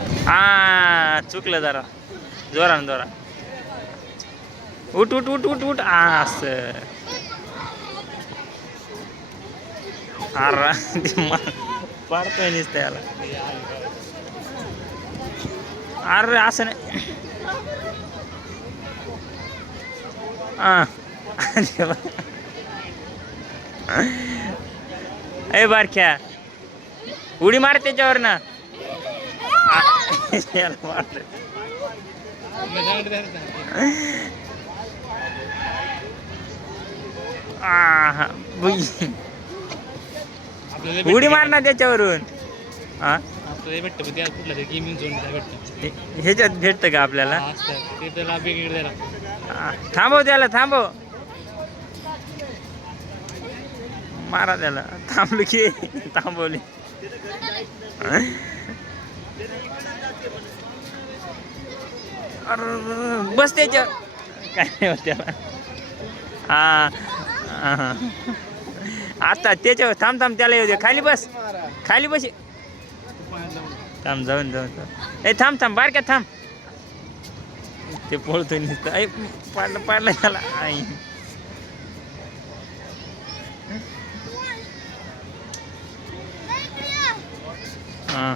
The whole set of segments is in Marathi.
हा चुकलं जरा जोरान जोरा उठ उठ उठ उठ उठ असं पाडतोय नुसतं याला अरे असं नाही ए बारख्या उडी मार त्याच्यावर ना उडी मार ना त्याच्यावरून ह्याच्यात भेटतं का आपल्याला थांबव त्याला थांबव मारा त्याला थांबलो की थांबवली बस त्याच्या काय नाही होत त्याला हा आता त्याच्यावर थांब थांब त्याला येऊ दे खाली बस खाली बस थांब जाऊन जाऊन ए थांब थांब बारक्या थांब ते पळतोय नुसतं ऐ पाडलं पाडलं त्याला आई हा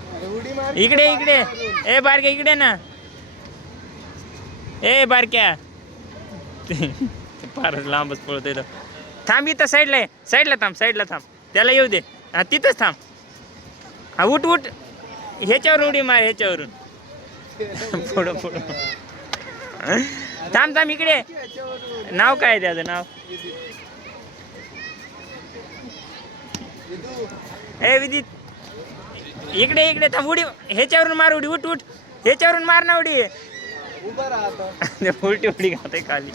इकडे इकडे ए बारक्या इकडे ना ए बारक्या फारच लांबच पळतोय तो थांब इथं साईडला साईडला थांब साईडला थांब त्याला येऊ दे हा तिथंच थांब हा उठ उठ ह्याच्यावर उडी मार ह्याच्यावरून पुढं पुढं थांब थांब इकडे नाव काय त्याचं नाव ए विदित इकडे इकडे थांब उडी ह्याच्यावरून मार उडी उठ उठ ह्याच्यावरून मार ना उडी उलटी उडी घालते खाली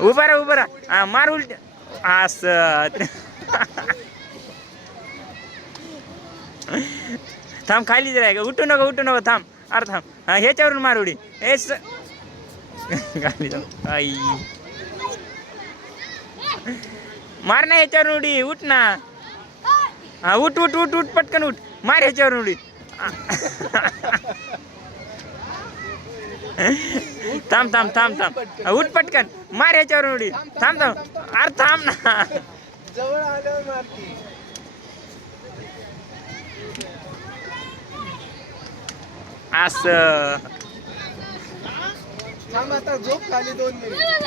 उभा राहा उभा राहा मार उलट असं थांब खाली जरा उठू नको थांब अरे थांब हा ह्याच्यावरून मार उडी हे खाली जाऊ आई मार ना ह्याच्यावरून उडी उठ ना हा उठ उठ उठ उठ पटकन उठ मार ह्याच्यावरून उडी थांब थांब थांब थांब उठ पटकन मार ह्याच्यावरून उडी थांब थांब अरे थांब ना जवळ आल्यावर मारती असं थांब आता झोप खाली 2 मिनिट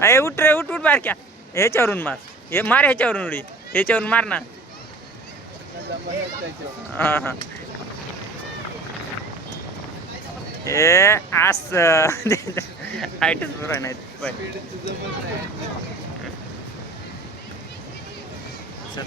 अरे उठ रे उठ उठ बारक्या ह्याच्यावरून मार हे मार ह्याच्यावरून उडी ह्याच्यावरून मार ना हा हा ए असं हाईटच बरं नाही चल